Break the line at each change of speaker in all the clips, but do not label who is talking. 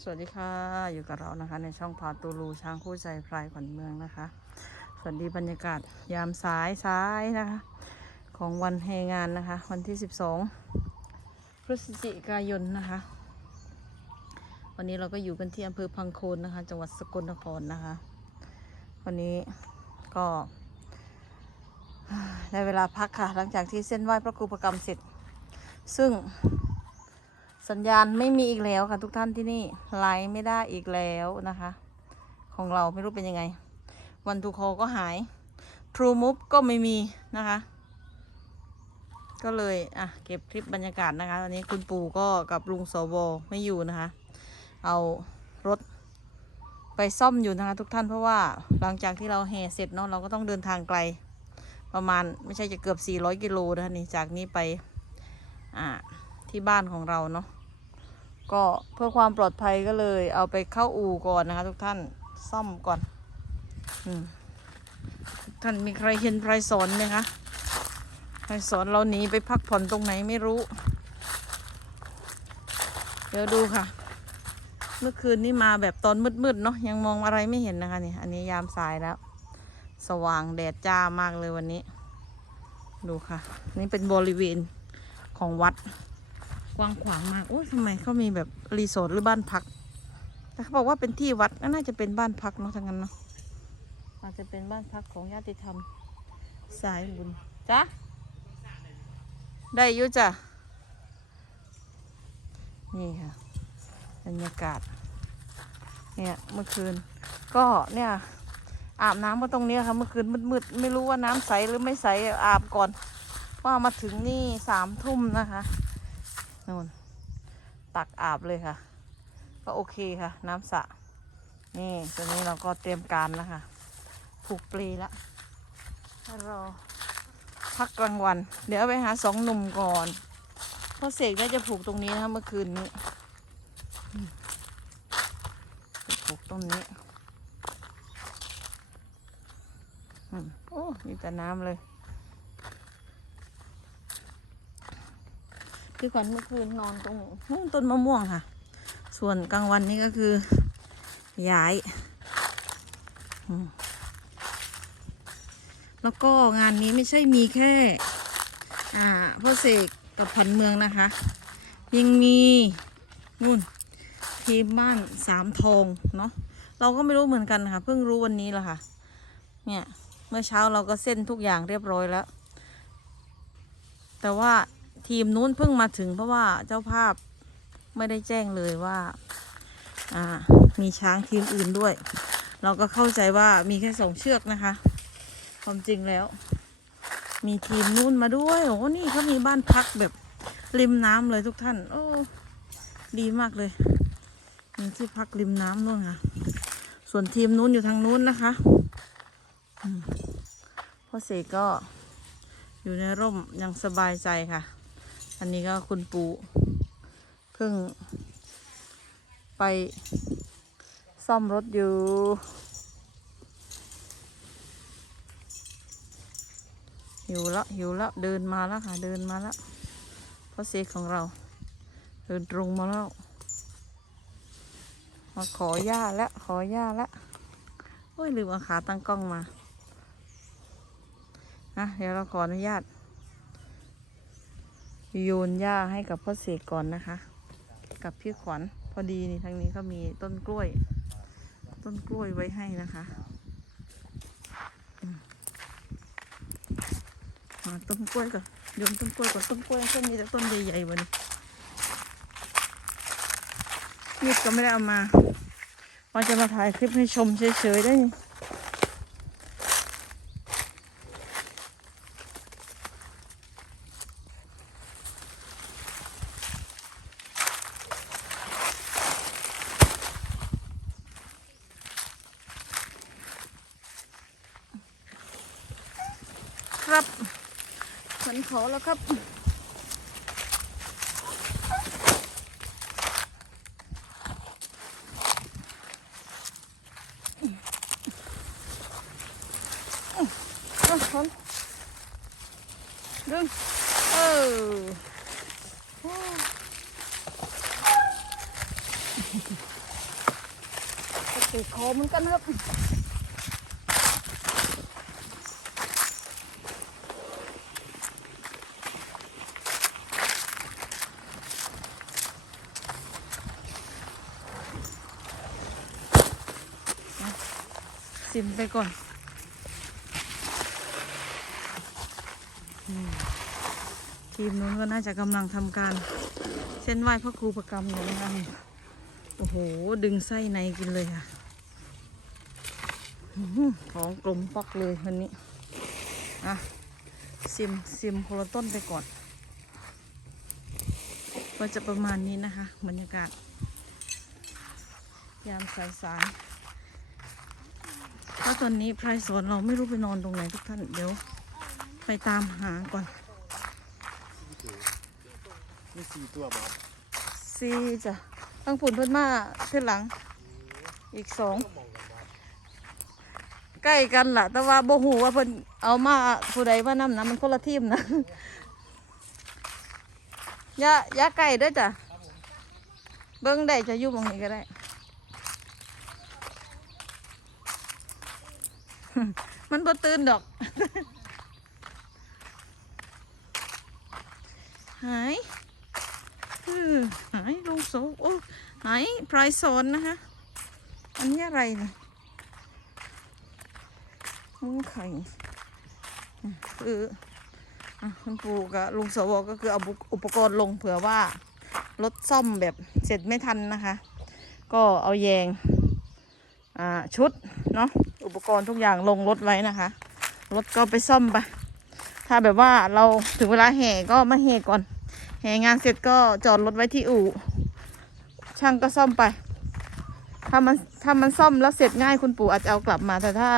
สวัสดีค่ะ อยู่กับเรานะคะ ในช่องพาตูลูช้างคู่ใจพลายขวัญเมืองนะคะ สวัสดีบรรยากาศยามสายสายนะคะ ของวันแห่งานนะคะ วันที่ 12 พฤศจิกายนนะคะ วันนี้เราก็อยู่กันที่อำเภอพังโคนนะคะ จังหวัดสกลนครนะคะ วันนี้ก็ได้เวลาพักค่ะ หลังจากที่เส้นไหว้พระครูประกรรมเสร็จ ซึ่ง สัญญาณไม่มีอีกแล้วค่ะ ทุกท่านที่นี่ไลฟ์ไม่ได้อีกแล้วนะคะ ของเราไม่รู้เป็นยังไง วันทูคอก็หาย True Move ก็ไม่มีนะคะ ก็เลยอะเก็บคลิปบรรยากาศนะคะ ตอนนี้คุณปู่ก็กับลุงสวไม่อยู่นะคะ เอารถไปซ่อมอยู่นะคะ ทุกท่านเพราะว่าหลังจากที่เราแห่เสร็จเนาะเราก็ต้องเดินทางไกล ประมาณไม่ใช่จะเกือบ 400 กิโลนะคะนี่จากนี้ไปอ่าที่บ้านของเราเนาะ ก็เพื่อความปลอดภัยก็เลย เอาไปเข้าอู่ก่อนนะคะ ทุกท่านซ่อมก่อนอทุกท่านมีใครเห็นใครสอนไหมคะใครสอนเราหนีไปพักผ่อนตรงไหนไม่รู้ เดี๋ยวดูค่ะ เมื่อคืนนี้มาแบบตอนมืดๆเนาะยังมองอะไรไม่เห็นนะคะนี่อันนี้ยามสายแล้ว สว่างแดดจ้ามากเลยวันนี้ ดูค่ะ นี่เป็นบริเวณของวัด กว้างขวางมากโอ้ยทำไมเขามีแบบรีสอร์ทหรือบ้านพัก แต่เขาบอกว่าเป็นที่วัดก็น่าจะเป็นบ้านพักเนาะทั้งนั้นเนาะอาจจะเป็นบ้านพักของญาติธรรมสายบุญจ้ะได้อยุจ้ะนี่ค่ะบรรยากาศ เนี่ยเมื่อคืน ก็เนี่ยอาบน้ำก็ตรงเนี้ยค่ะเมื่อคืนมืดๆไม่รู้ว่าน้ำใสหรือไม่ใสอาบก่อน ว่ามาถึงนี่สามทุ่มนะคะ นู่นตักอาบเลยค่ะ ก็โอเคค่ะ น้ำสระนี่ตอนนี้เราก็เตรียมการแล้วค่ะผูกปลีละรอพักกลางวัน เดี๋ยวไปหาสองหนุ่มก่อนเพราะเสกน่าจะผูกตรงนี้นะคะเมื่อคืนนี้ผูกตรงนี้อืมโอ้มีแต่น้ำเลย คือก่อนเมื่อคืนนอนตรงนู่นต้นมะม่วงค่ะ ส่วนกลางวันนี้ก็คือ ย้าย แล้วก็งานนี้ไม่ใช่มีแค่ อ่าพ่อเสกกับผันเมืองนะคะ ยังมีนู่นทีมบ้านสามทองเนาะเราก็ไม่รู้เหมือนกันค่ะ เพิ่งรู้วันนี้แหละค่ะ เนี่ย เมื่อเช้าเราก็เส้นทุกอย่างเรียบร้อยแล้ว แต่ว่า ทีมนู้นเพิ่งมาถึงเพราะว่าเจ้าภาพไม่ได้แจ้งเลยว่า อ่า มีช้างทีมอื่นด้วย เราก็เข้าใจว่ามีแค่สองเชือกนะคะ ความจริงแล้ว มีทีมนู้นมาด้วยโอ้นี่เขามีบ้านพักแบบริมน้ำเลยทุกท่าน โอ้ ดีมากเลย มีที่พักริมน้ำนู่นค่ะ ส่วนทีมนู้นอยู่ทางนู้นนะคะพ่อเสกก็อยู่ในร่มยังสบายใจค่ะ อันนี้ก็คุณปู่เพิ่ง ไปซ่อมรถอยู่หิวล้วหิวล้วเดินมาแล้วค่ะ เดินมาแล้วพ่อเซกของเรา เดินตรงมาแล้ว มาขอหญ้าแล้วขอหญ้าแล้วโอ้ยลืมเอาขาตั้งกล้องมานะเดี๋ยวเราขออนุญาต โยนหญ้าให้กับพ่อเสกก่อนนะคะ กับพี่ขวัญพอดีนี่ทางนี้ก็มีต้นกล้วย ต้นกล้วยไว้ให้นะคะมาต้นกล้วยก่อนโยนต้นกล้วยก่อนต้นกล้วยต้นนี้แต่ต้นใหญ่ๆวันนี้มีดก็ไม่ได้เอามาว่าจะมาถ่ายคลิปให้ชมเฉยๆได้ ครับฉันขอแล้วครับเอาขนดึงเออโอ้ติดคอเหมือนกันครับ ซิมไปก่อนทีมนู้นก็น่าจะกำลังทำการเส้นไหว้พระครูประกรรมอยู่นะคะโอ้โห ดึงไส้ในกินเลยค่ะของกลมปอกเลยวันนี้ อะ ซิมซิมโคละต้นไปก่อน ก็จะประมาณนี้นะคะ บรรยากาศ ยามสายสายๆ ตอนนี้พรายสวนเราไม่รู้ไปนอนตรงไหนทุกท่าน เดี๋ยว ไปตามหาก่อน
มีสี่ตัวบอส
ซีจ้ะตั้งผุนเพิ่นมาเพื่อนหลัง อีกสองใกล้กันล่ะ แต่ว่าบ่หูว่าเพิ่นเอามาผู้ใดว่านำนะมันคนละทีมนะอย่าอย่าไก่เด้วยจ้ะเบิ้งได้จะอยู่หมองนี้ก็ได้ มันบ่ตื่นดอก หายหายลงโซโอ้หายไพรโซนนะคะ อันนี้อะไรเนี่ยมุ้งไข่คือคุณปู่กับลุงสวก็คือเอาอุปกรณ์ลงเผื่อว่ารถซ่อมแบบเสร็จไม่ทันนะคะ ก็เอาแยงชุดเนาะ อุปกรณ์ทุกอย่างลงรถไว้นะคะ รถก็ไปซ่อมไป ถ้าแบบว่าเราถึงเวลาแห่ก็มาแห่ก่อน แห่งานเสร็จก็จอดรถไว้ที่อู่ ช่างก็ซ่อมไป ถ้ามันถ้ามันซ่อมแล้วเสร็จง่ายคุณปู่อาจจะเอากลับมา แต่ถ้า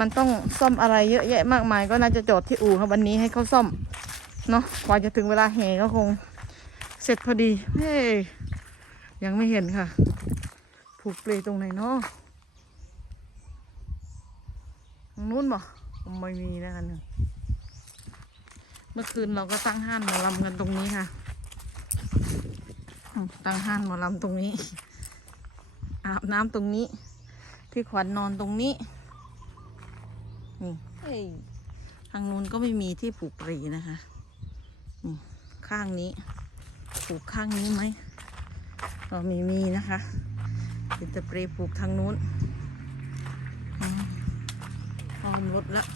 มันต้องซ่อมอะไรเยอะแยะมากมาย ก็น่าจะจอดที่อู่ครับวันนี้ให้เขาซ่อมเนาะกว่าจะถึงเวลาแห่ก็คงเสร็จพอดี เฮ้ยยังไม่เห็นค่ะ ผูกเปลตรงไหนเนาะ นู้นบ่ไม่มีนะคะเนี่ยเมื่อคืนเราก็ตั้งห้านหมอลำกันตรงนี้ค่ะอืมตั้งห้านหมอลำตรงนี้ อาบน้ำตรงนี้ พี่ขวัญนอนตรงนี้นี่เฮ้ยทางนู้นก็ไม่มีที่ผูกปรีนะคะนี่ข้างนี้ผูกข้างนี้ไหมก็มีมีนะคะเป็นตะปรีผูกทางนู้นอืม ห้องรถแล้ว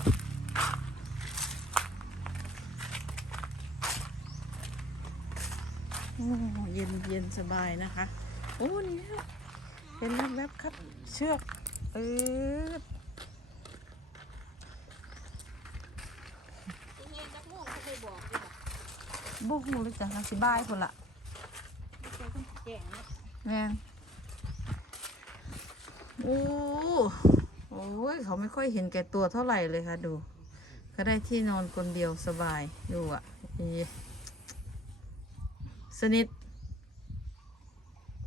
โอ้เย็นเย็นสบายนะคะ โอ้นี่นะเห็นแวบๆครับ เชือกเออบุกมูเลยจ้ะสิบายคนละแม่นโอ้ โอ้ยเขาไม่ค่อยเห็นแก่ตัวเท่าไหร่เลยค่ะดูก็ได้ที่นอนคนเดียวสบายดูอะอีสนิท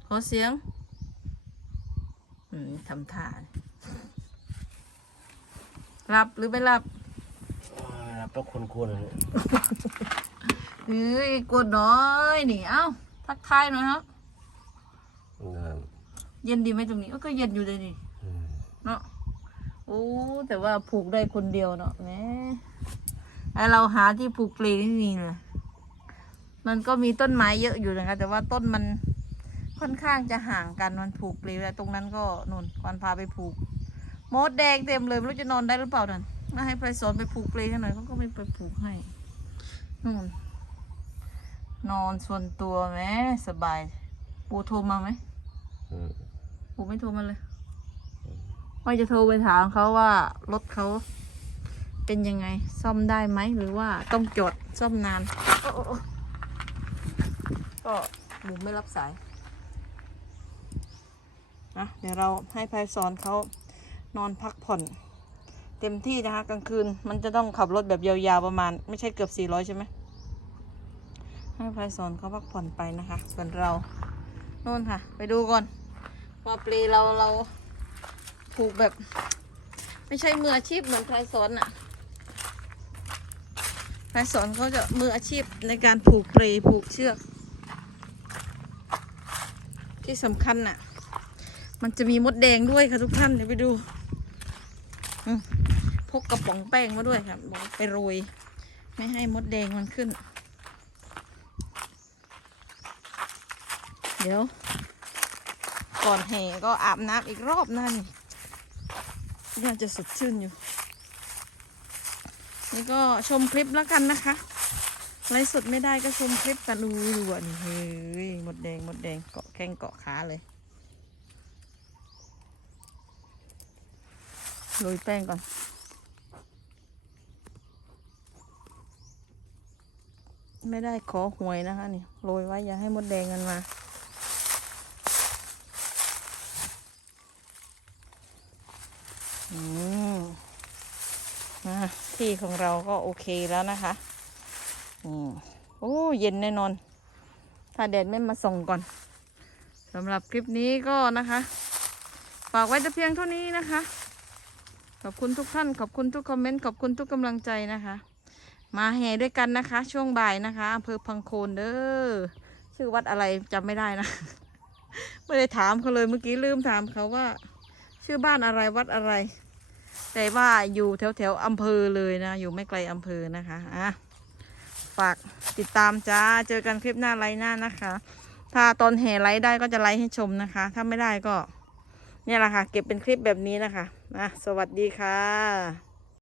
ขอเสียงอืมทำท่ารับหรือไม่รับ
รับประคนคน
เฮ้ยกดน้อยนี่เอ้าทักทายหน่อยครับเย็นดีไหมตรงนี้เอ้าก็เย็นอยู่เลยนี่เนาะ โอ้แต่ว่าผูกได้คนเดียวเนาะแหมไอเราหาที่ผูกปลีไม่มีเลยมันก็มีต้นไม้เยอะอยู่นะคะ แต่ว่าต้นมันค่อนข้างจะห่างกันมันผูกปลีแล้วตรงนั้นก็นุ่นควันพาไปผูกมดแดงเต็มเลยไม่รู้จะนอนได้หรือเปล่านั่นน่าให้ไปสอนไปผูกปลีให้หน่อยเขาก็ไม่ไปผูกให้นู่นนอนส่วนตัวแหมสบาย ปูโทรมาไหมผมไม่โทรมาเลย ว่าจะโทรไปถามเขาว่ารถเขาเป็นยังไงซ่อมได้ไหมหรือว่าต้องจดซ่อมนาน ก็บุมไม่รับสายนะเดี๋ยวเราให้พายสอนเขานอนพักผ่อน เต็มที่นะคะกลางคืนมันจะต้องขับรถแบบยาวๆประมาณ ไม่ใช่เกือบ 400 ใช่ไหมให้พายสอนเขาพักผ่อนไปนะคะ ส่วนเราโน่นค่ะ ไปดูก่อนว่าปลีเราเรา ผูกแบบ ไม่ใช่มืออาชีพเหมือนใครสอนอะใครสอนเขาจะมืออาชีพในการผูกปลีผูกเชือก ที่สำคัญน่ะมันจะมีมดแดงด้วยค่ะทุกท่านเดี๋ยวไปดูพกกระป๋องแป้งมาด้วยครับบอกไปโรย ไม่ให้มดแดงมันขึ้น เดี๋ยว ก่อนแห่ก็อาบน้ำอีกรอบนั่น ยังจะสดชื่นอยู่ นี่ก็ชมคลิปแล้วกันนะคะไลฟ์สดไม่ได้ก็ชมคลิปกันดูดูอะนี่เฮ้ยหมดแดงหมดแดงเกาะแข้งเกาะขาเลยโรยแป้งก่อน ไม่ได้ขอหวยนะคะนี่โรยไว้อย่าให้มดแดงกันมา อืมอะ ที่ของเราก็โอเคแล้วนะคะอืมโอ้เย็นแน่นอน ถ้าแดดไม่มาส่งก่อนสำหรับคลิปนี้ก็นะคะฝากไว้แต่เพียงเท่านี้นะคะ ขอบคุณทุกท่าน ขอบคุณทุกคอมเมนต์ ขอบคุณทุกกำลังใจนะคะ มาแห่ด้วยกันนะคะ ช่วงบ่ายนะคะอำเภอพังโคนเด้อชื่อวัดอะไรจำไม่ได้นะ ไม่ได้ถามเขาเลยเมื่อกี้ลืมถามเขาว่า ชื่อบ้านอะไรวัดอะไร แต่ว่าอยู่แถวแถวอำเภอเลยนะ อยู่ไม่ไกลอำเภอนะคะอะฝากติดตามจ้าเจอกันคลิปหน้าไลฟ์หน้านะคะ ถ้าตอนแห่ไลฟ์ได้ก็จะไลฟ์ให้ชมนะคะ ถ้าไม่ได้ก็ เนี่ยแหละค่ะ เก็บเป็นคลิปแบบนี้นะคะนะสวัสดีค่ะ